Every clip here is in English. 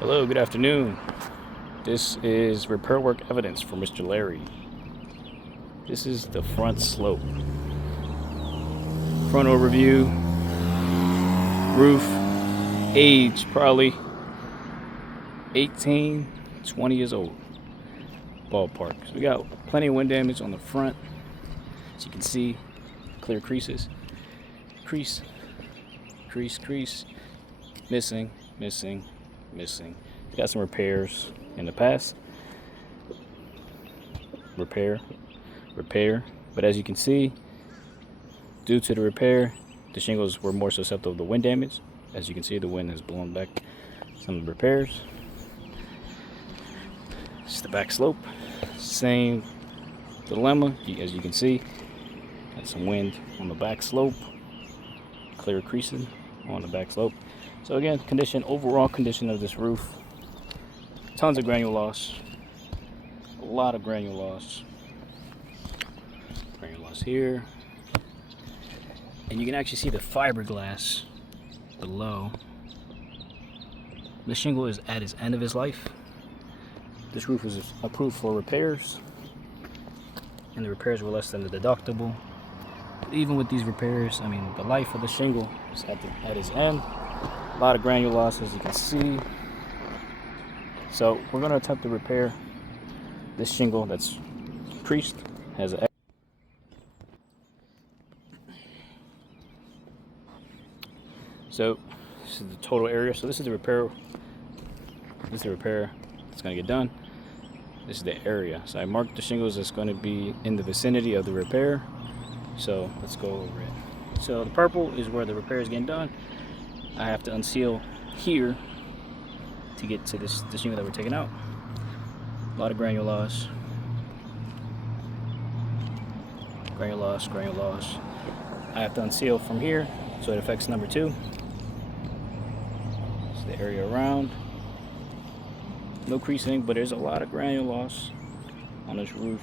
Hello, good afternoon. This is repair work evidence for Mr. Larry. This is the front slope. Front overview. Roof. Age probably 18, 20 years old. Ballpark. So we got plenty of wind damage on the front. As you can see, clear creases. Crease. Crease, crease. Missing, missing, missing. Got some repairs in the past. Repair. But as you can see, due to the repair, the shingles were more susceptible to wind damage. As you can see, the wind has blown back some of the repairs. It's the back slope. Same dilemma. As you can see, got some wind on the back slope. Clear creasing on the back slope. So again, overall condition of this roof. Tons of granule loss. A lot of granule loss. Granule loss here. And you can actually see the fiberglass below. The shingle is at its end of its life. This roof was approved for repairs, and the repairs were less than the deductible. But even with these repairs, I mean, the life of the shingle is at its end. A lot of granule loss, as you can see. So we're going to attempt to repair this shingle that's creased. So this is the total area. So this is the repair. This is the repair that's going to get done. This is the area. So I marked the shingles that's going to be in the vicinity of the repair. So let's go over it. So the purple is where the repair is getting done. I have to unseal here to get to the shingle that we're taking out. A lot of granule loss. Granule loss, granule loss. I have to unseal from here, so it affects number 2. It's the area around. No creasing, but there's a lot of granule loss on this roof.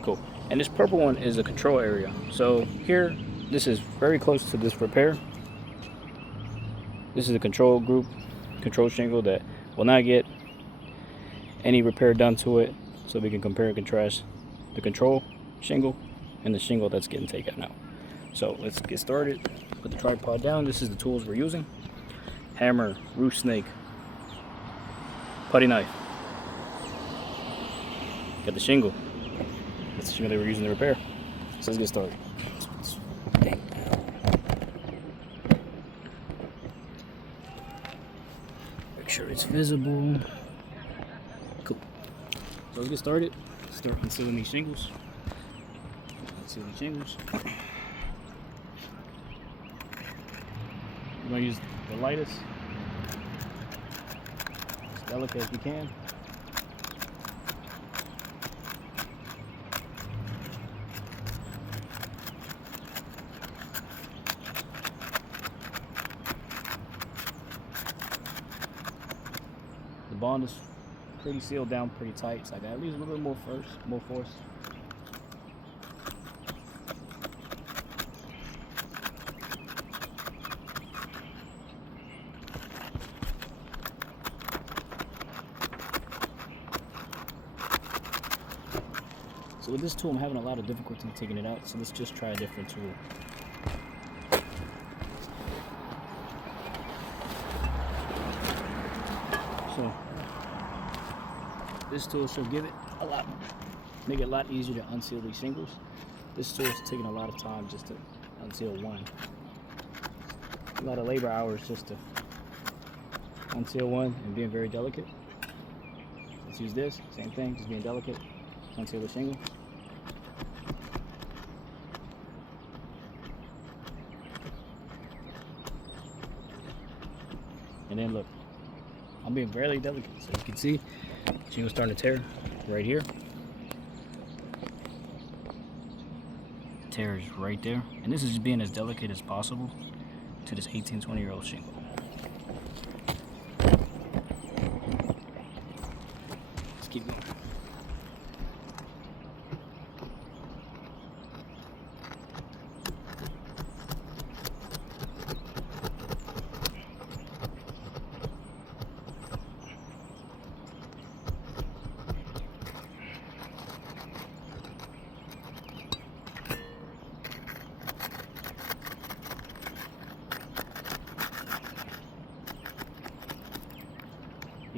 Cool. And this purple one is a control area. So here, this is very close to this repair. This is a control shingle that will not get any repair done to it. So we can compare and contrast the control shingle and the shingle that's getting taken out. So let's get started. Put the tripod down. This is the tools we're using. Hammer, roof snake, putty knife. Got the shingle. That's the shingle they were using to repair. So let's get started. Make sure it's visible. Cool. So let's get started. Start unsealing these shingles. Unsealing shingles. We're going to use the lightest, as delicate as we can. The bond is pretty sealed down pretty tight, so I got to use a little bit more force. So with this tool, I'm having a lot of difficulty taking it out, so let's just try a different tool. So this tool should make it a lot easier to unseal these shingles. This tool is taking a lot of time just to unseal one. A lot of labor hours just to unseal one and being very delicate. Let's use this, same thing, just being delicate. Unseal the shingle. And then look, I'm being very delicate. So you can see, shingle's starting to tear right here. Tear is right there. And this is just being as delicate as possible to this 18, 20-year-old shingle. Let's keep going.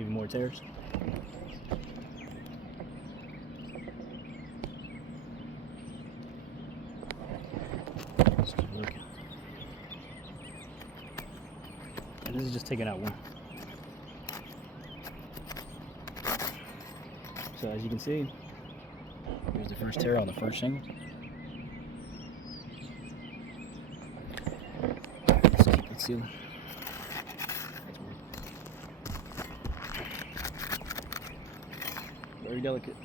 even more tears. Let's keep looking. And this is just taking out one. So as you can see, here's the first tear on the first shingle. Let's keep it sealed. Very delicate.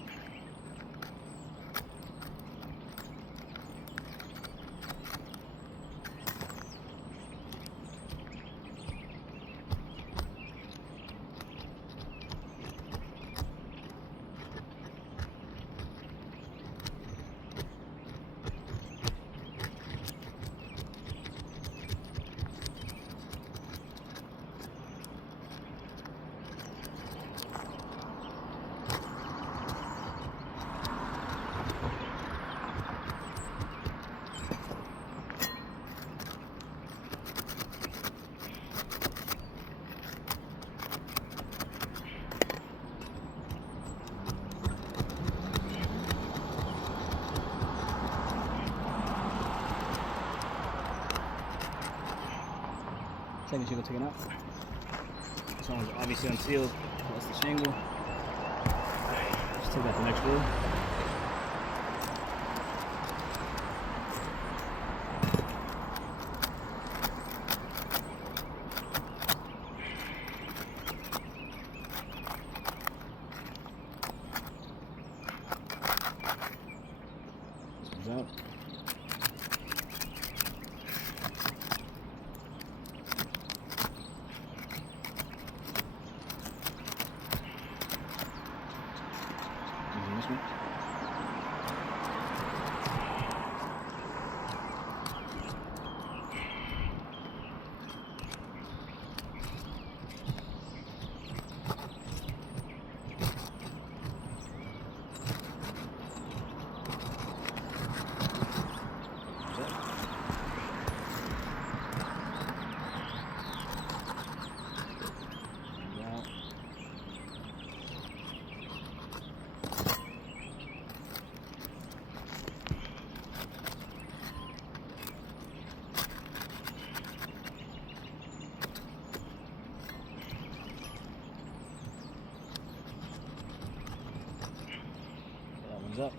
Second shingle taken out. This one was obviously unsealed. That's the shingle. Let's take out the next row. This one's out. This one. Up.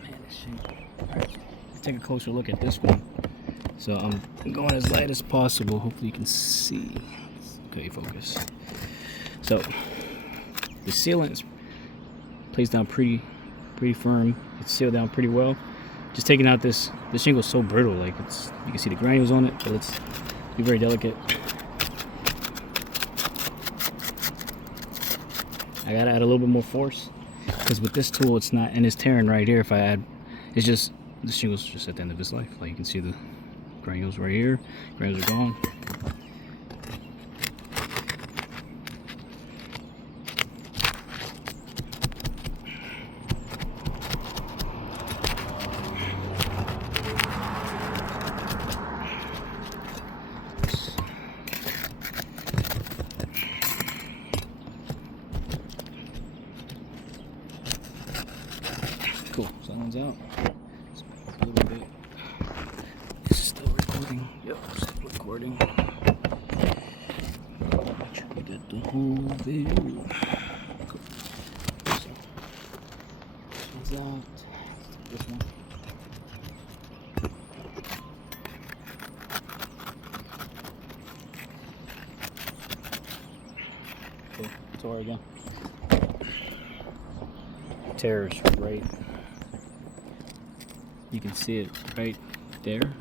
Man, this shingle. All right, let's take a closer look at this one. So I'm going as light as possible. Hopefully you can see. Okay, focus. So the sealant is placed down pretty firm. It's sealed down pretty well. Just taking out the shingle is so brittle. Like you can see the granules on it, but it's very delicate. I gotta add a little bit more force because with this tool, it's not, and it's tearing right here. If I add, it's just the shingle's just at the end of its life. Like you can see the granules right here. Granules are gone. Cool. So that one's out. Let's up a little bit. Still recording. Yep, still recording. Make sure we get the whole view. Cool. So, this one's out. This one. Cool. That's all again. Tears right. You can see it right there.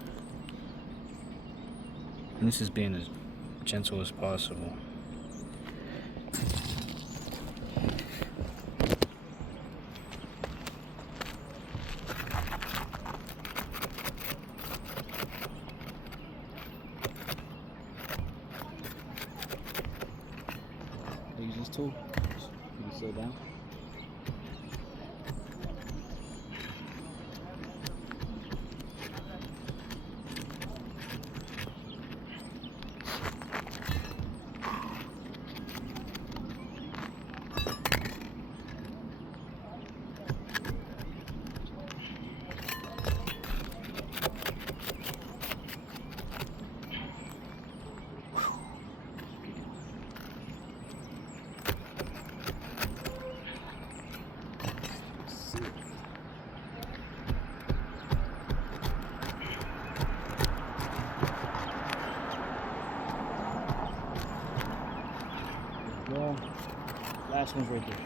And this is being as gentle as possible. tool. You can seal down. Well, last one's right there.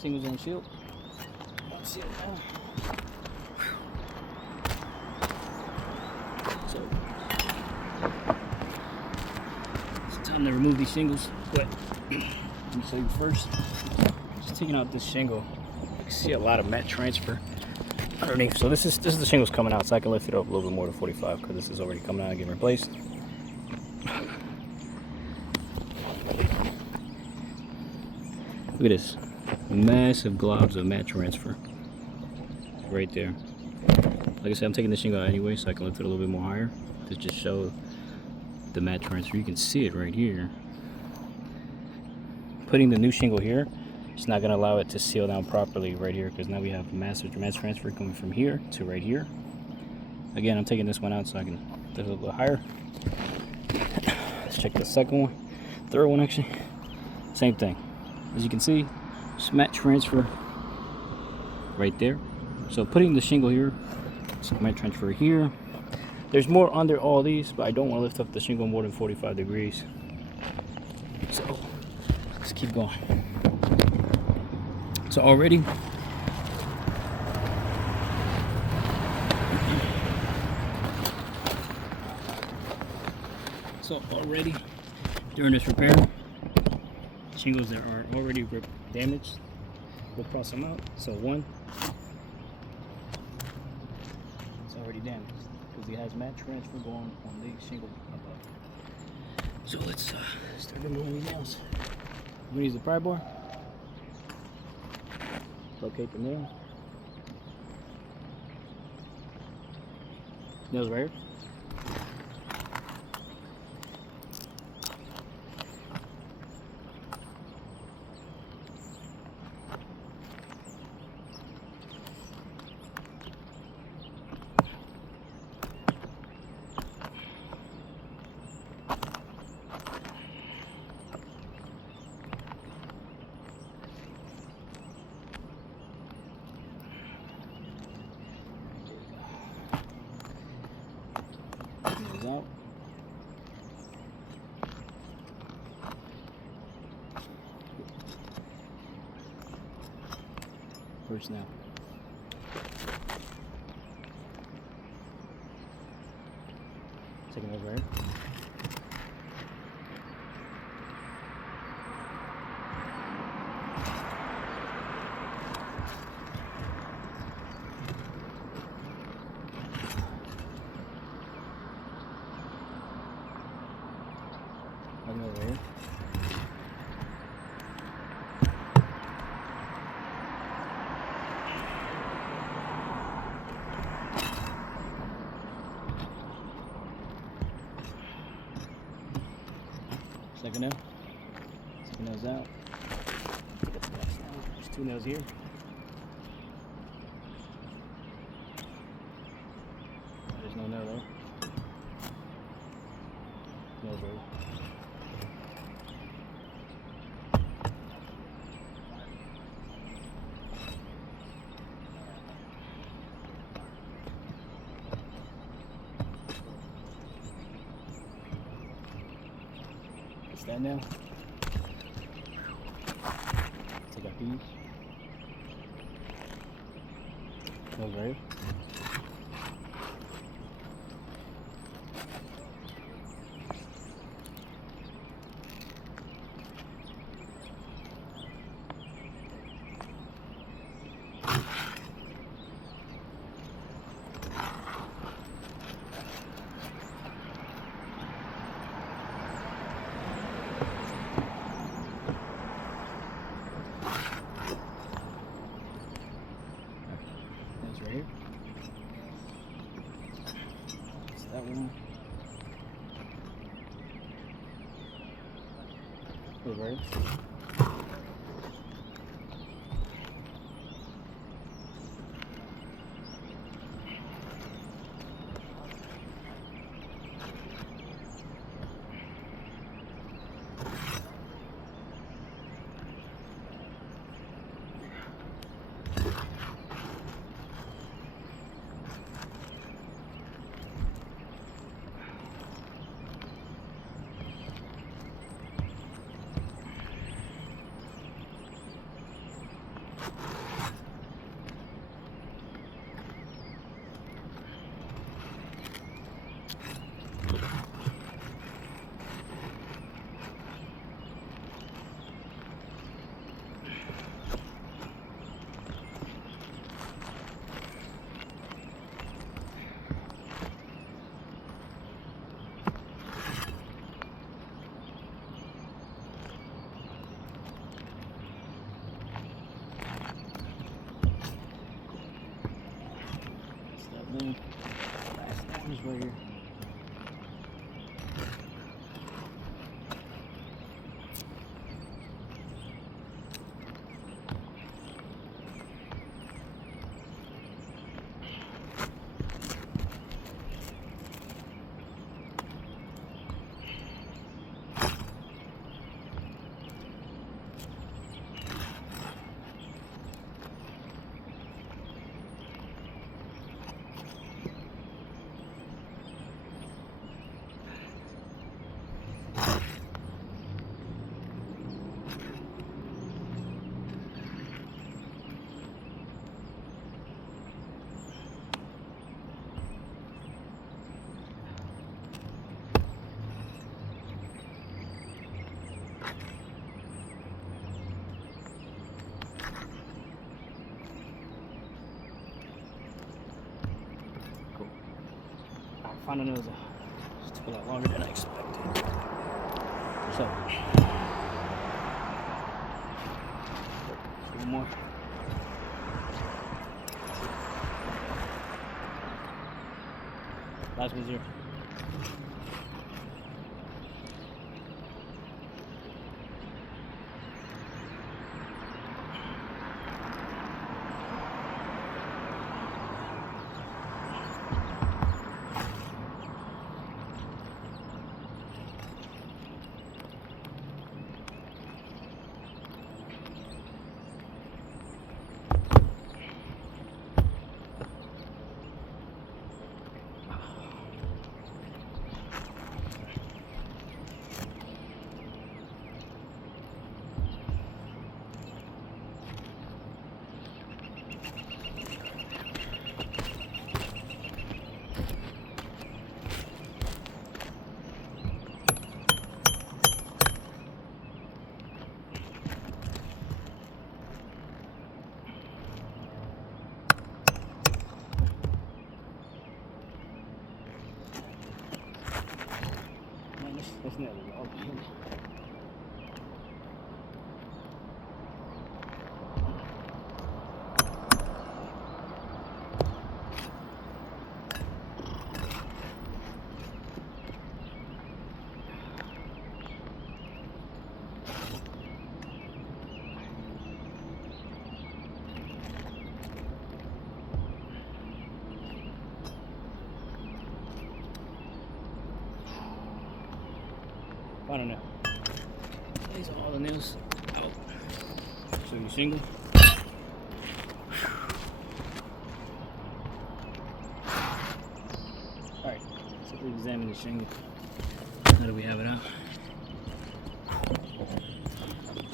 Single zone shield. One seal down. So it's time to remove these shingles. But let me show you first. Just taking out this shingle. You can see a lot of mat transfer underneath. So this is the shingles coming out, so I can lift it up a little bit more to 45 because this is already coming out and getting replaced. Look at this. Massive globs of mat transfer right there. Like I said, I'm taking the shingle out anyway so I can lift it a little bit more higher to just show the mat transfer. You can see it right here. Putting the new shingle here, it's not going to allow it to seal down properly right here because now we have massive mat transfer coming from here to right here. Again, I'm taking this one out so I can lift it a little bit higher. Let's check the second one, third one actually. Same thing. As you can see, mat transfer right there. So putting the shingle here, mat transfer here. There's more under all these, but I don't want to lift up the shingle more than 45 degrees. So let's keep going. So already during this repair, shingles that are already damaged, we'll cross them out. So one, it's already damaged because it has mat transfer going on the shingle above. So let's start removing these nails. We're gonna use the pry bar. Locate the nail. Nails right here. Out. First now. Second over here. Over here. Second nail. Second nail's out. There's two nails here. There's no nail though. Nails right. that now. Take out these. Those right here. Right here. That's that one. Right here. Last one is right here. Final nails just took a lot longer than I expected. So, one more. Last one's here. Let's nail it all in. I don't know. These are all the nails out. So you single. Alright, so we examine the shingle. Now that we have it out.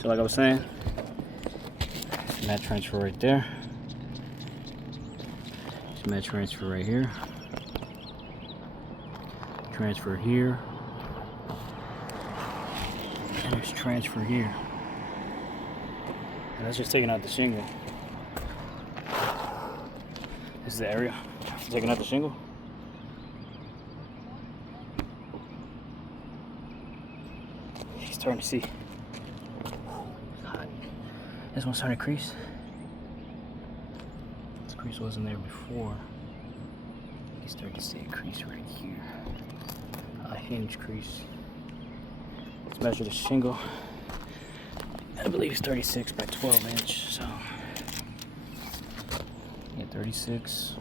So like I was saying, mat transfer right there. There's mat transfer right here. Transfer here. And there's transfer here. And that's just taking out the shingle. This is the area for taking out the shingle. He's starting to see. Hot. This one's starting to crease. This crease wasn't there before. You start to see a crease right here. A hinge crease. Let's measure the shingle. I believe it's 36 by 12 inch. So, yeah, 36.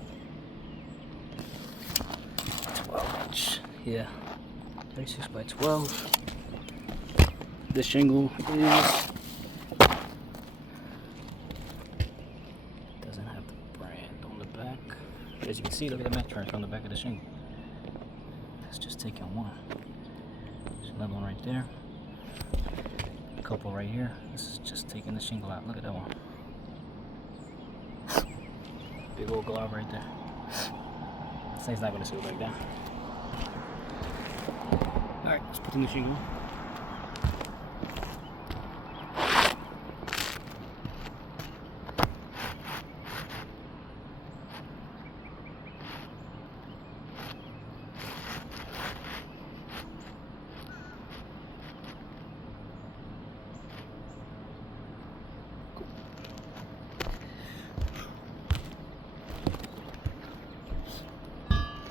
12 inch. Yeah, 36 by 12. This shingle is. Doesn't have the brand on the back. As you can see, look at the mat transfer on the back of the shingle. That's just taking one. There's another one right there. A couple right here. This is just taking the shingle out. Look at that one. Big old glob right there. This thing's not going to seal back down. Alright, let's put the new shingle on.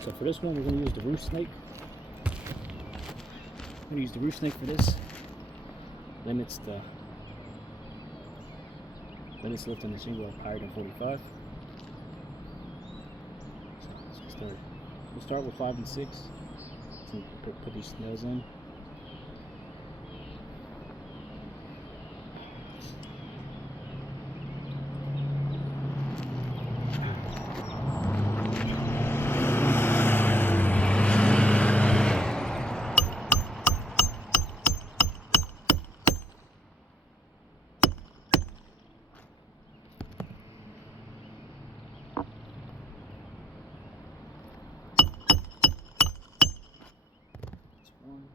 So for this one, we're going to use the roof snake. I'm going to use the roof snake for this. Limits lifting the shingle up higher than 45. So let's get started. We'll start with 5 and 6. So put these nails in. One.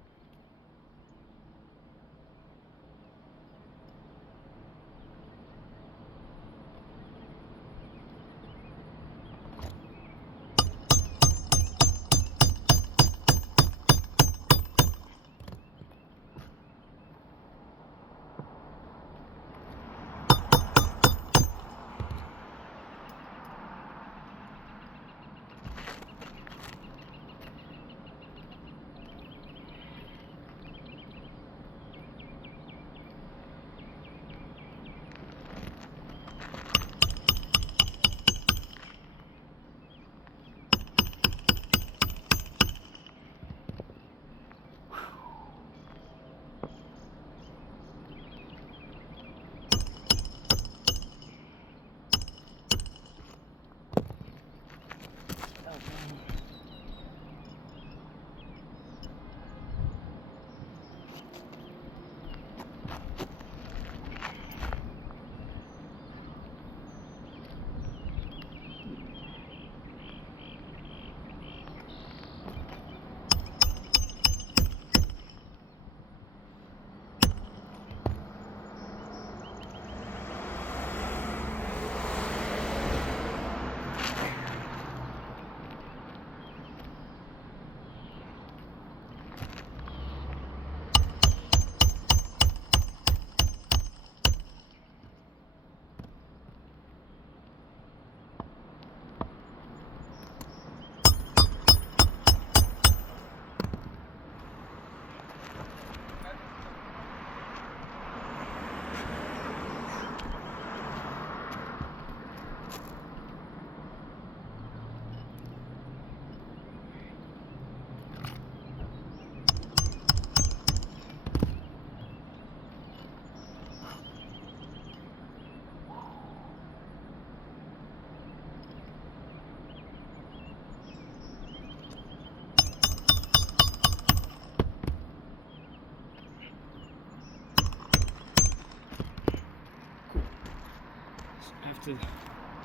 off to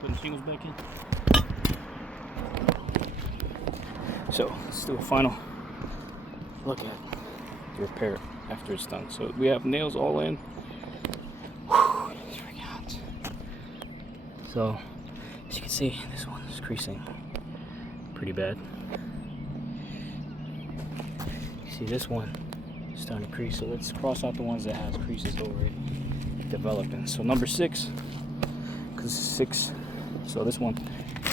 put the shingles back in. So let's do a final look at the repair after it's done. So we have nails all in. Whew, it's freaking hot. So as you can see, this one is creasing pretty bad. You see this one is starting to crease, so let's cross out the ones that has creases already developing. So number 6, because 6, so this one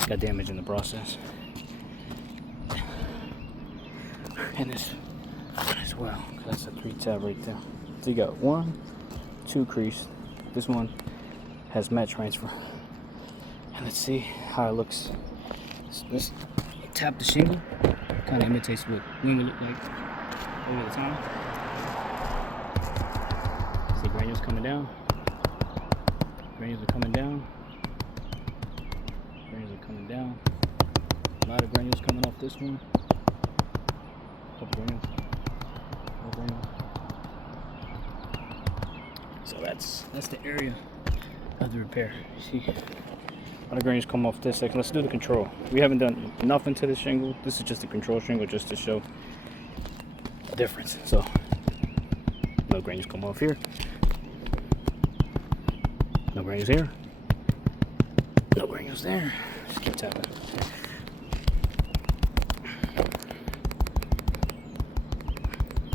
got damage in the process. And this one as well, because that's a 3 tab right there. So you got 1, 2 crease. This one has matte transfer. And let's see how it looks. Let's tap the shingle. Kind of imitates what wing will look like over the time. See granules coming down. Granules are coming down. Granules are coming down. A lot of granules coming off this one. Couple granules. More granules. So that's the area of the repair. See, a lot of granules come off this section. Let's do the control. We haven't done nothing to the shingle. This is just the control shingle, just to show the difference. So no granules come off here. No granules here. No granules there. Just keep tapping.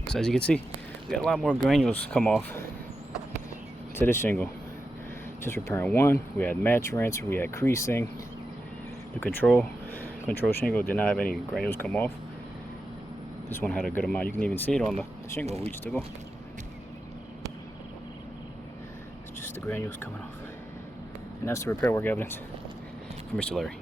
So as you can see, we got a lot more granules come off to the shingle. Just repairing one. We had matte transfer, we had creasing. The control shingle did not have any granules come off. This one had a good amount. You can even see it on the shingle we just took off. It's just the granules coming off. And that's the repair work evidence from Mr. Larry.